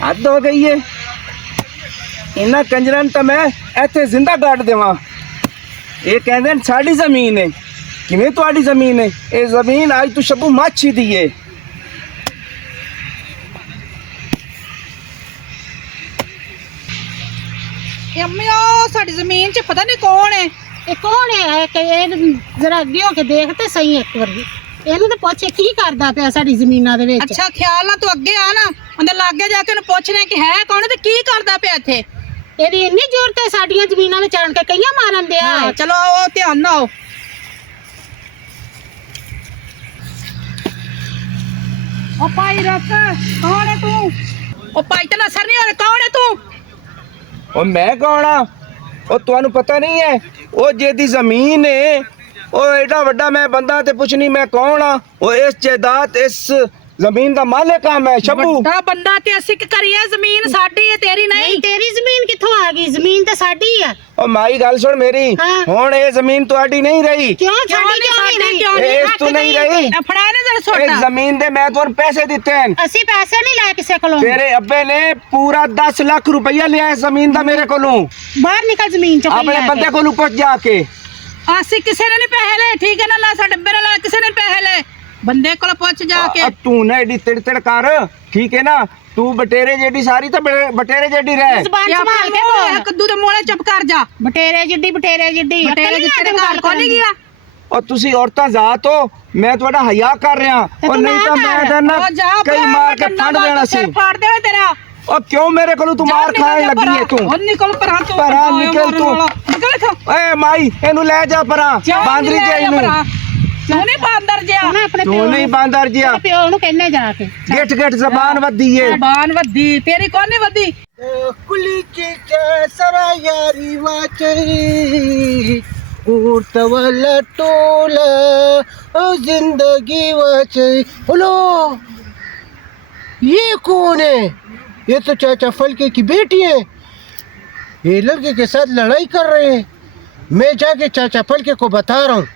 हद हो गई है। इन्ना कंजरन तो मैं इत्थे जिंदा गाड़ देवां। ये कहंदे न साडी जमीन है। किवें तुहाडी जमीन है? ये जमीन आज तो शब्बू माछी दी है। साडी जमीन च पता नहीं कौन है। ਇਹ ਕੌਣ ਹੈ ਕਿ ਇਹ ਜ਼ਰਾ ਅੱਗੇ ਹੋ ਕੇ ਦੇਖ ਤੇ ਸਹੀ ਇੱਕ ਵਾਰੀ ਇਹਨੂੰ ਤਾਂ ਪੁੱਛ ਕੀ ਕਰਦਾ ਪਿਆ ਸਾਡੀ ਜ਼ਮੀਨਾਂ ਦੇ ਵਿੱਚ। ਅੱਛਾ ਖਿਆਲ ਨਾਲ ਤੂੰ ਅੱਗੇ ਆ ਨਾ, ਉਹਦੇ ਲਾਗੇ ਜਾ ਕੇ ਉਹਨੂੰ ਪੁੱਛਣਾ ਕਿ ਹੈ ਕੌਣ ਤੇ ਕੀ ਕਰਦਾ ਪਿਆ ਇੱਥੇ। ਇਹਦੀ ਇੰਨੀ ਜ਼ਰੂਰਤ ਹੈ ਸਾਡੀਆਂ ਜ਼ਮੀਨਾਂ ਵਿੱਚ ਆਣ ਕੇ ਕਈਆਂ ਮਾਰਨ ਦਿਆ ਹੈ। ਚਲੋ ਆਓ ਧਿਆਨ ਨਾਲ ਆਓ। ਉਹ ਭਾਈ ਰੱਖ, ਕੌਣ ਹੈ ਤੂੰ? ਉਹ ਭਾਈ ਤੇ ਨਸਰ ਨਹੀਂ ਹੋ ਰਿਹਾ, ਕੌਣ ਹੈ ਤੂੰ? और मैं कौन हाँ? और तुहानू पता नहीं है? वो जेदी जमीन है वो एडा वड्डा मैं बंदा ते पुछनी मैं कौन हाँ? वो इस जायदाद इस जमीन का मालिक हाँ मैं शब्बू। ਵੱਡਾ ਬੰਦਾ ਤੇ ਅਸੀਂ ਕੀ ਕਰੀਏ? ਜ਼ਮੀਨ ਸਾਡੀ ਹੈ, ਤੇਰੀ ਨਹੀਂ। ਨਹੀਂ ਤੇਰੀ ਜ਼ਮੀਨ ਕਿੱਥੋਂ ਆ ਗਈ? ਜ਼ਮੀਨ ਤਾਂ ਸਾਡੀ ਹੈ। और माई गल सुन मेरी, हाँ। हुण ये जमीन तुहाडी नहीं रही। ਕਿਉਂ ਸਾਡੀ ਕਿਉਂ ਨਹੀਂ? इस तू नहीं रही। ਫੜਾ ਨੇ ਜਰਾ इस ਛੋਟਾ। जमीन दे मैं तुहानू पैसे दिते हैं। ਅਸੀਂ ਪੈਸੇ ਨਹੀਂ ਲੈ ਕਿਸੇ ਕੋਲੋਂ। तेरे अब्बे ने पूरा 10 लाख रुपया लिया इस जमीन का मेरे कोलों। ਬਾਹਰ ਨਿਕਲ ਜ਼ਮੀਨ ਚੋਂ अपने बंदे कोलों पुछ जाके। ਅਸੀਂ ਕਿਸੇ ਨੇ ਨਹੀਂ ਪੈਸੇ ਲਏ, ਠੀਕ ਹੈ ਨਾ? ਨਾ ਸਾਡੇ ਡੱਬੇ ਨਾਲ ਕਿਸੇ ਨੇ ਪੈਸੇ ਲਏ, ਬੰਦੇ ਕੋਲ ਪੁੱਛ ਜਾ ਕੇ। अब तू ना एडी तिड़ कर, ठीक है ना? तू बटेरे जेडी सारी तो बटेरे जेडी रह। ਜ਼ਬਾਨ ਸੰਭਾਲ ਕੇ ਬੋਲ। ਕੱਦੂ ਦੇ ਮੋਲੇ ਚੁੱਪ ਕਰ ਜਾ। ਬਟੇਰੇ ਜਿੱਡੀ ਬਟੇਰੇ ਜਿੱਤੇ ਘਰ ਕੋਲ ਨਹੀਂ ਗਿਆ। और तुसी औरतां जात हो, मैं तुहाडा हया कर रहा। ते और तू नहीं ना तो कर। मैं देना जा कई मार के फड़ देना सी। फाड़ देवे तेरा। और क्यों मेरे कोलों तू मार खाने लगी है तू? और निकल परां तू। परां निकल तू। निकल इथों। ए माई एनू ले जा परां, बांदरी जे इनू। तू नहीं बांदर जिया। ਤੂੰ ਨਾ ਆਪਣੇ तू नहीं बांदर जिया। ਆਪਣੇ ਪਿਓ ਨੂੰ ਕਹਿੰਨੇ ਜਾ ਕੇ। गेट गेट जबान वदी है। ਜ਼ਬਾਨ ਵੱਦੀ ਤੇਰੀ ਕੌਣ ਨਹੀਂ ਵੱਦੀ? कुली के सरा यारी वाचई उर्तवला टोला ओ जिंदगी वाचई। बोलो ये कौन है? ये तो चाचा फलके की बेटी है। ये लड़के के साथ लड़ाई कर रहे हैं। मैं जाके चाचा फलके को बता रहा हूँ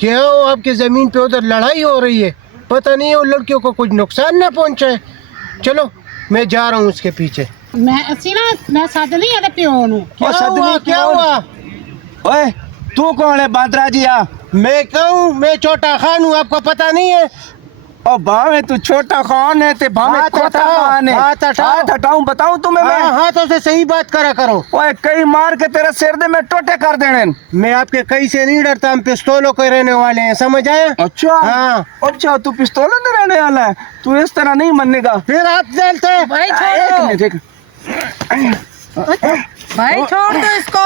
कि आओ आपकी ज़मीन पे उधर लड़ाई हो रही है, पता नहीं उन लड़कियों को कुछ नुकसान ना पहुँचाए। चलो मैं जा रहा हूँ उसके पीछे। ਮੈਂ ਅਸੀਂ ਨਾ ਮੈਂ ਸੱਦ ਲਈ ਇਹਦੇ ਪਿਓ ਨੂੰ। क्या हुआ? ओए तू कौन है बादरा जिया? मैं कहूँ मैं छोटा खान हूँ, आपको पता नहीं है? ओ भावे तू छोटा खान है ते भावे छोटा खान है। हाथ हटाऊं बताऊं तुम्हें मैं? हाथों से सही बात करा करो। ओए कई मार के तेरे सिर दे मैं टोटे कर देने। मैं आपके कई से नहीं डरता, हम पिस्तौलों के रहने वाले हैं, समझ आए? अच्छा हाँ। अच्छा तू पिस्तौलों के रहने वाला है? तू इस तरह नहीं मानेगा। फिर हाथ डालते भाई छोड़ो। एक मिनट, भाई छोड़ दो इसको।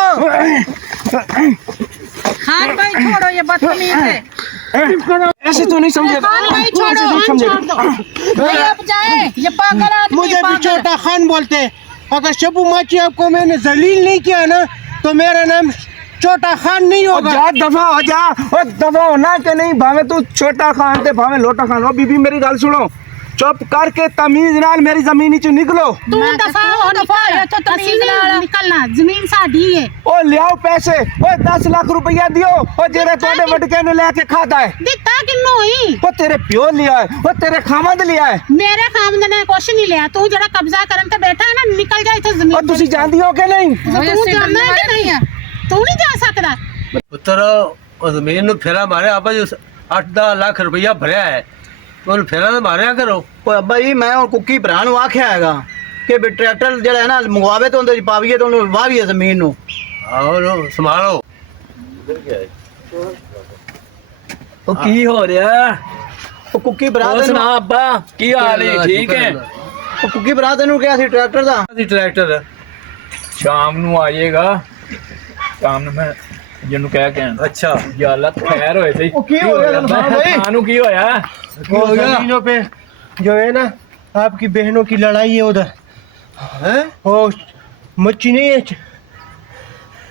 खान भाई छोड़ो, ये बदतमीज है। ऐसे तो नहीं समझेगा। खान भाई छोड़ो, ऐसे नहीं छोड़ समझेगा। दो। भाई आप जाए, ये पागल आदमी। मुझे भी पागल। छोटा खान बोलते हैं। अगर शबू माची आपको मैंने जलील नहीं किया ना तो मेरा नाम छोटा खान नहीं ओ होगा। जा दफा हो जा। ओ दफा होना के नहीं भावे तू छोटा खान ते भावे लोटा खान। ओ बीबी मेरी गल सुनो, चुप करके तमीज नाल मेरी जमीन चो निकलो। तू दफा हो, दफा हो, तो ਅਸੀਂ तमीज ਨਹੀਂ नाल। ਨਿਕਲਣਾ, ਜ਼ਮੀਨ ਸਾਡੀ ਹੈ। ओ लियाओ पैसे। ओ 10 लाख रुपया दियो। ओ जेरे तोड़े वटके ने लेके खाता है। ਦਿੱਤਾ ਕਿੰਨੂੰ ਹੀ? ओ तेरे प्यो लिया है, ओ तेरे खामद लिया है। ਮੇਰੇ ਖਾਮਦ ਨੇ ਕੁਛ ਨਹੀਂ ਲਿਆ। ਤੂੰ ਜਿਹੜਾ ਕਬਜ਼ਾ ਕਰਨ ਤੇ ਬੈਠਾ ਹੈ ਨਾ, ਨਿਕਲ ਜਾ ਇੱਥੋਂ ओ ਜ਼ਮੀਨ। तुसी जानदी हो के नहीं? ਤੂੰ ਜਾਣਦਾ ਹੈ ਕਿ ਨਹੀਂ? ਤੂੰ ਨਹੀਂ ਜਾ ਸਕਦਾ। ਪੁੱਤਰ ਉਹ ਜ਼ਮੀਨ ਨੂੰ ਫੇਰਾ ਮਾਰਿਆ ਆਪਾਂ ਜੋ 8-10 ਲੱਖ ਰੁਪਈਆ ਭਰਿਆ ਹੈ ਉਹਨੂੰ ਫੇਰਾ ਤਾਂ ਮਾਰਿਆ ਕਰੋ। ਓਏ ਅੱਬਾ ਜੀ ਮੈਂ ਹੁਣ ਕੁੱਕੀ ਭਰਾ ਨੂੰ ਆਖਿਆ ਹੈਗਾ ਕਿ ਵੀ ਟਰੈਕਟਰ ਜਿਹੜਾ ਹੈ ਨਾ ਮੰਗਵਾਵੇ ਤੇ ਉਹਦੇ ਚ ਪਾਵੀਏ ਤੇ ਉਹਨੂੰ ਵਾਹਵੀਏ ਜ਼ਮੀਨ ਨੂੰ। ਆਹੋ ਸੰਭਾਲੋ। ਉਹ ਕੀ ਹੋ ਰਿਹਾ? ਉਹ ਕੁੱਕੀ ਭਰਾ ਹੋਰ ਤੈਨੂੰ ਸੁਣਾ ਅੱਬਾ, ਕੀ ਹਾਲ ਹੈ? ਠੀਕ ਹੈ? ਉਹ ਕੁੱਕੀ ਭਰਾ ਤੈਨੂੰ ਕਿਹਾ ਸੀ ਟਰੈਕਟਰ ਦਾ। ਅਸੀਂ ਟਰੈਕਟਰ ਸ਼ਾਮ ਨੂੰ ਆ ਜਾਏਗਾ। ਸ਼ਾਮ ਨੂੰ ਮੈਂ ਜਿਹਨੂੰ ਕਹਿ ਕੇ ਆਇਆ। ਅੱਛਾ ਯਾ ਅੱਲਾ ਖੈਰ ਹੋਏ ਸਹੀ। ਉਹ ਕੀ ਹੋ ਗਿਆ ਨੁਕਸਾਨ भाई? ਸਾਨੂੰ ਕੀ ਹੋਇਆ? वो जमीनों पे जो है ना आपकी बहनों की लड़ाई है उधर ਹੈ वो मच्छी नहीं है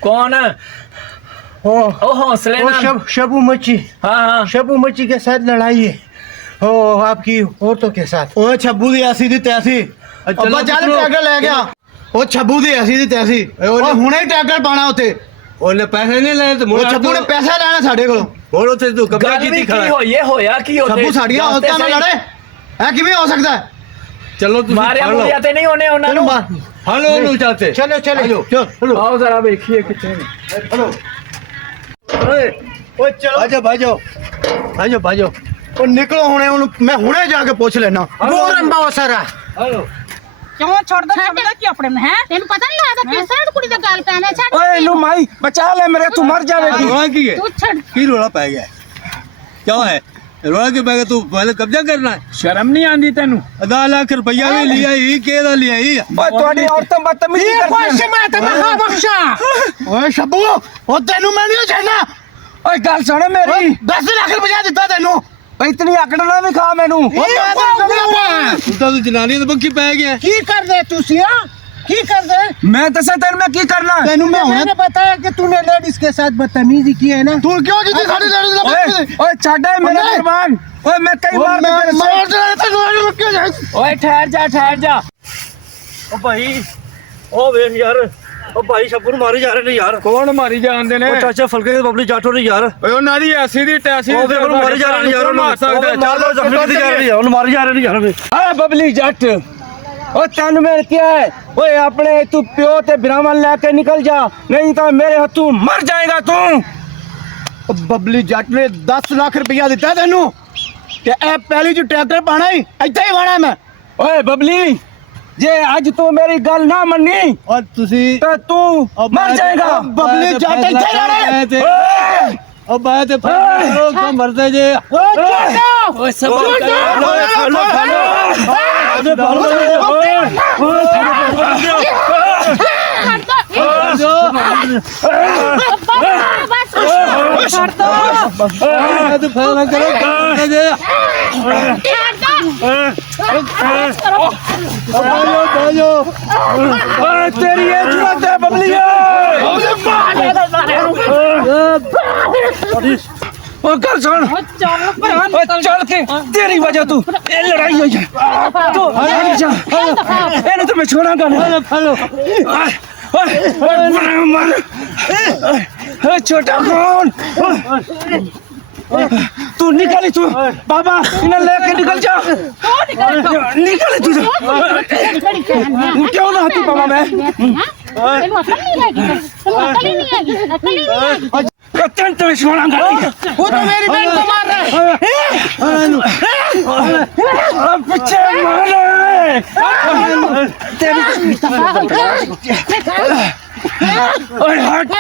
ਕੌਣ? वो ਉਹ ਹੌਸਲੇ वो ਨਾਲ। शबू मच्छी ਹਾਂ ਹਾਂ। शबू मच्छी के साथ लड़ाई है वो आपकी औरतों के साथ। ਓਏ ਛੱਬੂ ਦੀ ਐਸੀ ਦੀ ਤੈਸੀ। ਅੱਬਾ ਚੱਲ ਟਰੈਕਟਰ ਲੈ ਗਿਆ। ਉਹ ਛੱਬੂ ਦੀ ਐਸੀ ਦੀ ਤੈਸੀ। ਓਏ ਹੁਣੇ ਹੀ ਟਰੈਕਟਰ ਪਾਣਾ ਉੱਥੇ। ਉਹਨੇ ਪੈਸੇ ਨਹੀਂ ਲਏ ਤੇ ਉਹ ਛੱਬੂ ਨੇ ਪੈਸਾ ਲੈਣਾ ਸਾਡੇ ਕੋਲੋਂ। ਹੋਰ ਉੱਥੇ ਤੂੰ ਕਬਜ਼ਾ ਗੱਲ ਵੀ ਕੀਤੀ ਕੀ ਖੜਾ। ਹੋਈ? ਇਹ ਹੋਇਆ ਕੀ ਉੱਥੇ? ਛੱਬੂ ਸਾਡੀਆਂ ਦੱਸ ਤੇ ਔਰਤਾਂ ਨਾਲ ਸਹੀ। ਲੜੇ। ਇਹ ਕਿਵੇਂ ਹੋ ਸਕਦਾ ਹੈ? ਚਲੋ ਤੁਸੀਂ ਮਾਰਿਆ ਮੁਰਿਆ ਤੇ ਨਹੀਂ ਉਹਨੇ ਉਹਨਾਂ ਨੂੰ ਹਲੋ ਉਹਨੂੰ ਚਾਹਤੇ चलो चलो ਚਲੋ ਆਓ ਜ਼ਰਾ ਵੇਖੀਏ ਕਿੱਥੇ ਨੇ ਹਲੋ ਓਏ ਓਏ ਚਲੋ ਆਜੋ ਬਾਜੋ ਉਹ ਨਿਕਲੋ ਹੁਣੇ ਉਹਨੂੰ ਮੈਂ ਹੁਣੇ ਜਾ ਕੇ ਪੁੱਛ ਲੈਣਾ गोरम बाबा सारा ਹਲੋ ਕਿਉਂ ਛੱਡਦਾ ਛੱਡਦਾ ਕੀ ਆਪਣੇ ਨੂੰ ਹੈ ਤੈਨੂੰ ਪਤਾ ਨਹੀਂ ਲੱਗਦਾ ਕਿਸ ਤਰ੍ਹਾਂ ਦੀ ਕੁੜੀ ਦਾ ਗੱਲ ਪੈਣਾ ਛੱਡ ਓਏ ਇਹਨੂੰ ਮਾਈ ਬਚਾ ਲੈ ਮੇਰੇ ਤੂੰ ਮਰ ਜਾਵੇਗੀ रोना की है ਤੂੰ ਛੱਡ की रोड़ा पै गया क्या है रोड़ा के पै गया तू पहले कब्जा करना है ਸ਼ਰਮ ਨਹੀਂ ਆਂਦੀ ਤੈਨੂੰ 10 लाख रुपया भी लिया ही के दा लिया ही ਓਏ ਤੁਹਾਡੀ ਔਰਤਾਂ ਬਦਤਮੀਜ਼ੀ ਕਰਦੀਆਂ बख्शा ਓਏ ਸ਼ੱਬੂ ਉਹ ਤੈਨੂੰ ਮੈਂ ਨਹੀਂ ਛੱਡਣਾ ਓਏ ਗੱਲ ਸੁਣ ਮੇਰੀ 10 ਲੱਖ ਰੁਪਇਆ ਦਿੱਤਾ ਤੈਨੂੰ ਓਏ ਇਤਨੀ ਆਕੜ ਨਾ ਵੀ ਖਾ ਮੈਨੂੰ ਤੂੰ ਤਾਂ ਜਨਾਨੀ ਦੇ ਬੱਕੀ ਪੈ ਗਿਆ की कर दे तू सिया की कर दे ਮੈਂ ਦੱਸਾਂ ਤੈਨੂੰ ਮੈਂ ਕੀ ਕਰਨਾ ਤੈਨੂੰ ਮੈਂ ਹੁਣੇ मैंने बताया कि तूने लेडीज के साथ बदतमीजी की है ना ਤੂੰ ਕਿਉਂ ਕੀਤੀ ਸਾਡੀ ਲੜੀ ਦਾ ਓਏ ਓਏ ਛੱਡ ਏ ਮੇਰਾ ਕੁਰਬਾਨ ਓਏ ਮੈਂ ਕਈ ਵਾਰ ਮਾਰ ਦੇ ਤੈਨੂੰ ਕਿਉਂ ਜਾ ਓਏ ਠਹਿਰ ਜਾ ਉਹ ਭਾਈ ਉਹ ਵੇਖ ਯਾਰ ਉਹ ਭਾਈ ਸ਼ੱਬੂ ਨੂੰ ਮਾਰੀ ਜਾ ਰਹੇ ਨੇ ਯਾਰ ਕੌਣ ਮਾਰੀ ਜਾਂਦੇ ਨੇ ਉਹ ਚਾਚਾ ਫਲਕੇ ਦੇ ਬਬਲੀ ਜੱਟ ਹੋ ਰਹੀ ਯਾਰ ਓਏ ਉਹਨਾਂ ਦੀ ਐਸੀ ਦੀ ਟੈਸੀ ਉਹ ਵੇਖ ਉਹਨੂੰ ਮਾਰੀ ਜਾ ਰਹੇ ਨੇ ਯਾਰ ਮਾਰ ਸਕਦਾ ਚੱਲ ਜ਼ਖਮੀ ਦੀ ਜਾ ਰਹੀ ਹੈ ਉਹਨੂੰ ਮਾਰੀ ਜਾ ਰਹੇ ਨੇ ਯਾਰ ਆ ਬਬਲੀ ਜੱਟ ਓ ਤੈਨੂੰ ਮੈਂ ਕਿਹਾ ਹੈ ਓਏ ਆਪਣੇ ਤੂੰ ਪਿਓ ਤੇ ਬਿਰਾਮਨ ਲੈ ਕੇ ਨਿਕਲ ਜਾ ਨਹੀਂ ਤਾਂ ਮੇਰੇ ਹੱਥੋਂ ਮਰ ਜਾਏਗਾ ਤੂੰ ਬੱਬਲੀ ਜੱਟ ਨੇ 10 ਲੱਖ ਰੁਪਇਆ ਦਿੱਤਾ ਤੈਨੂੰ ਤੇ ਇਹ ਪਹਿਲੀ ਚ ਟਰੈਕਟਰ ਪਾਣਾ ਹੀ ਇੱਥੇ ਹੀ ਵਾਣਾ ਮੈਂ ਓਏ ਬਬਲੀ ਜੇ ਅੱਜ ਤੂੰ ਮੇਰੀ ਗੱਲ ਨਾ ਮੰਨੀ ਔਰ ਤੁਸੀਂ ਤਾਂ ਤੂੰ ਮਰ ਜਾਏਗਾ ਬੱਬਲੀ ਜੱਟ ਇੱਥੇ ਰਹਿਣਾ ਓਏ ਉਹ ਬਾਤ ਤੇ ਫੜੋ ਕੋ ਮਰਦੇ ਜੇ ਓਏ ਸਭ ਤੇਰੀ ਇਹ ਜੁਰਤ ਹੈ ਬਬਲੀ ਉਹ ਗੱਲ ਸੁਣ ਉਹ ਚੱਲ ਕੇ ਤੇਰੀ ਵਜ੍ਹਾ ਤੂੰ ਇਹ ਲੜਾਈ ਹੋਈ ਹੈ ਤੂੰ ਹਟ ਜਾ ਇਹਨੂੰ ਤਾਂ ਮੈਂ ਛੋੜਾਂਗਾ ਨਹੀਂ ਓਏ ਮਰ ਛੋਟਾ ਕੌਣ तू निकली तू बाबा इन्हें लेके निकल जा निकल तू क्यों ना आती बाबा मैं ਤੈਨੂੰ ਅਕਲ ਨਹੀਂ ਹੈਗੀ ਤੈਨੂੰ ਅਕਲ ਹੀ ਨਹੀਂ ਹੈਗੀ ਅਕਲ ਹੀ ਨਹੀਂ ਹੈਗੀ कत्तन तो छोड़ांगा वो तो मेरी बहन को मार रहा है पीछे मारे तेरी ओए हट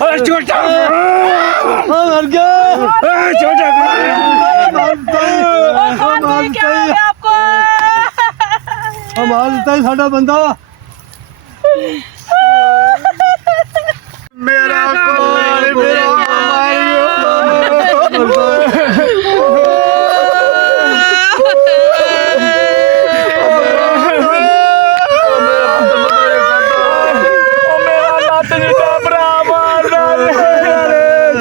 ओए छोटा मर गया छोटा आपको ਮਾਰ ਦਿੱਤਾ ਹੀ ਸਾਡਾ ਬੰਦਾ ਮੇਰਾ ਕੋਲ ਮੇਰਾ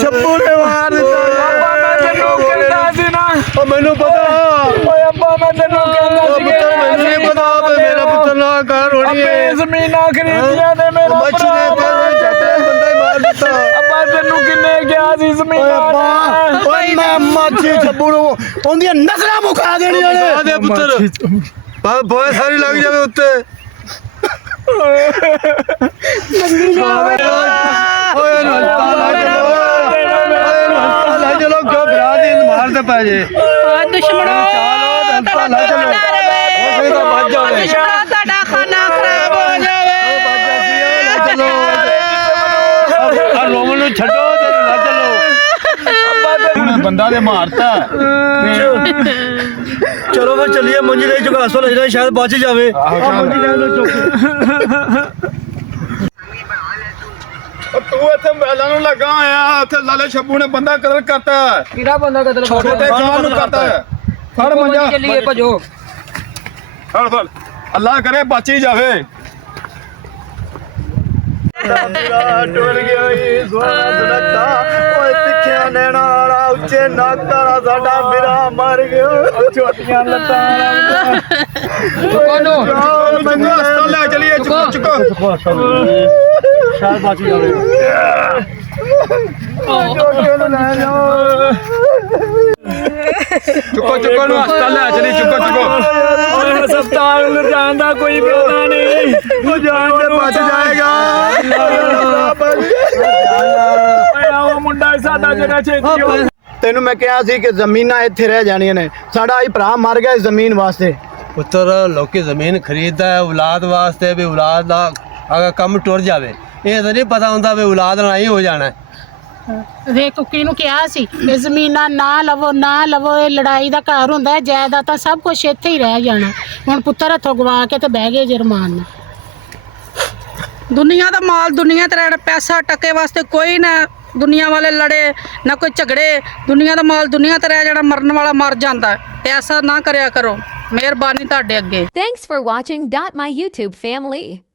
ਛੱਪੂ ਨੇ ਮਾਰ ਦਿੱਤਾ ਮੈਨੂੰ ਪਤਾ ਓਏ ਅੱਬਾ ਮੈਂ ਤੈਨੂੰ ਕਹਿੰਦਾ ਸੀ ਮੈਨੂੰ ਨਹੀਂ ਪਤਾ ਮੇਰਾ ਪੁੱਤਰ ਨਾ ਘਰ ਹੋਣੀ ਹੈ ਜ਼ਮੀਨਾਂ ਖਰੀਦੀਆਂ ਨੇ ਮੇਰਾ ਮੱਛੀ ਨੇ ਤੇਰੇ ਜੱਟੇ ਬੰਦੇ ਮਾਰ ਦਿੱਤਾ ਅੱਬਾ ਤੈਨੂੰ ਕਿੰਨੇ ਗਿਆ ਸੀ ਜ਼ਮੀਨਾਂ ਓਏ ਮੈਂ ਮੱਛੀ ਛੱਪੂ ਨੂੰ ਉਹਦੀਆਂ ਨਸਲਾਂ ਮੁਕਾ ਦੇਣੀਆਂ ਨੇ ਆਦੇ ਪੁੱਤਰ ਬਾ ਬੋਏ ਸਾਰੀ ਲੱਗ ਜਾਵੇ ਉੱਤੇ ਓਏ ਲੈ ਚਲੋ ਘਬਰਾ ਦੇ ਮਾਰਦੇ ਪੈ ਜੇ ਦੁਸ਼ਮਣੋ ਲੈ ਚਲੋ ਉਹ ਤਾਂ ਵੱਜ ਜਾਵੇ ਤੁਹਾਡਾ ਖਾਣਾ ਖਰਾਬ ਹੋ ਜਾਵੇ ਆ ਲੋਮਨ ਨੂੰ ਛੱਡੋ ਤੇ ਲੈ ਚਲੋ ਬੰਦਾ ਦੇ ਮਾਰਤਾ ਚਲੋ ਫਿਰ ਚੱਲੀਏ ਮੰਜੀ ਲਈ ਝੁਕਾਸੋ ਲੈ ਜਾਣਾ ਸ਼ਾਇਦ ਬਚ ਜਾਵੇ ਤੂੰ ਇੱਥੇ ਮਹਿਲਾਂ ਨੂੰ ਲੱਗਾ ਹੋਇਆ ਉੱਥੇ ਲਾਲੇ ਛੱਪੂ ਨੇ ਬੰਦਾ ਕਤਲ ਕਰਤਾ ਕਿਹੜਾ ਬੰਦਾ ਕਤਲ ਛੋਟੇ ਜਵਾਨ ਨੂੰ ਕਰਤਾ ਫੜ ਮੰਜਾ ਚੱਲੀਏ ਭਜੋ ਫੜ ਅੱਲਾ ਕਰੇ ਬਚ ਹੀ ਜਾਵੇ ਟੁੱਟ ਗਿਆ ਈ ਸੋਹਣਾ ਸੁਨੱਖਾ ਓਏ ਤਿੱਖਿਆ ਨੈਣਾ ਵਾਲਾ ਉੱਚੇ ਨੱਕ ਵਾਲਾ ਸਾਡਾ ਮੇਰਾ ਮਰ ਗਿਆ ਛੋਟੀਆਂ ਲੱਤਾਂ ਕੋਨੋ ਮੈਨੂੰ ਹਸਪਤਾਲ ਲੈ ਚਲੀਏ ਚੁੱਕੋ ਸ਼ਾਇਦ ਬਚ ਜਾਵੇ ਛੋਟੇ ਨੂੰ ਲੈ ਜਾਓ ਚੁੱਕੋ ਚੁੱਕੋ ਨੂੰ ਹਸਪਤਾਲ ਲੈ ਚਲੀ ਚੁੱਕੋ ਓਏ ਹਸਪਤਾਲ ਨੂੰ ਜਾਣ ਦਾ ਕੋਈ ਪਤਾ ਨਹੀਂ ਉਹ ਜਾਨ ਤੇ ਬਚ ਜਾਏਗਾ ਓਏ ਆਹ ਮੁੰਡਾ ਸਾਡਾ ਜਿਹੜਾ ਛੇਤੀ ਹੋ ਤੈਨੂੰ ਮੈਂ ਕਿਹਾ ਸੀ ਕਿ ਜ਼ਮੀਨਾਂ ਇੱਥੇ ਰਹਿ ਜਾਣੀਆਂ ਨੇ ਸਾਡਾ ਇਹ ਭਰਾ ਮਰ ਗਿਆ ਇਸ ਜ਼ਮੀਨ ਵਾਸਤੇ ਪੁੱਤਰ ਲੋਕੀ ਜ਼ਮੀਨ ਖਰੀਦਦਾ ਹੈ ਔਲਾਦ ਵਾਸਤੇ ਵੀ ਔਲਾਦ ਦਾ ਅਗਰ ਕੰਮ ਟੁਰ ਜਾਵੇ ਇਹ ਤਾਂ ਨਹੀਂ ਪਤਾ ਹੁੰਦਾ ਵੀ ਔਲਾਦ ਨਾਲ ਹੀ ਹੋ ਜਾਣਾ ਹੈ। ਵੇ ਕੁੱਕੀ ਨੂੰ ਕਿਹਾ ਸੀ ਇਹ ਜ਼ਮੀਨਾਂ ਨਾ ਲਵੋ ਇਹ ਲੜਾਈ ਦਾ ਘਰ ਹੁੰਦਾ ਹੈ ਜਾਇਦਾਦ ਤਾਂ ਸਭ ਕੁਝ ਇੱਥੇ ਹੀ ਰਹਿ ਜਾਣਾ ਹੁਣ ਪੁੱਤਰ ਹੱਥੋਂ ਗਵਾ ਕੇ ਤੇ ਬਹਿ ਗਏ ਜਰਮਾਨ ਨਾਲ ਦੁਨੀਆ ਦਾ ਮਾਲ ਦੁਨੀਆ ਤੇ ਰਹਿਣਾ ਪੈਸਾ ਟਕੇ ਵਾਸਤੇ ਕੋਈ ਨਾ ਦੁਨੀਆ ਵਾਲੇ ਲੜੇ ਨਾ ਕੋਈ ਝਗੜੇ ਦੁਨੀਆ ਦਾ ਮਾਲ ਦੁਨੀਆ ਤੇ ਰਹਿ ਜਾਣਾ ਮਰਨ ਵਾਲਾ ਮਰ ਜਾਂਦਾ ਐਸਾ ਨਾ ਕਰਿਆ ਕਰੋ ਮਿਹਰਬਾਨੀ ਤੁਹਾਡੇ ਅੱਗੇ Thanks for watching. My YouTube family.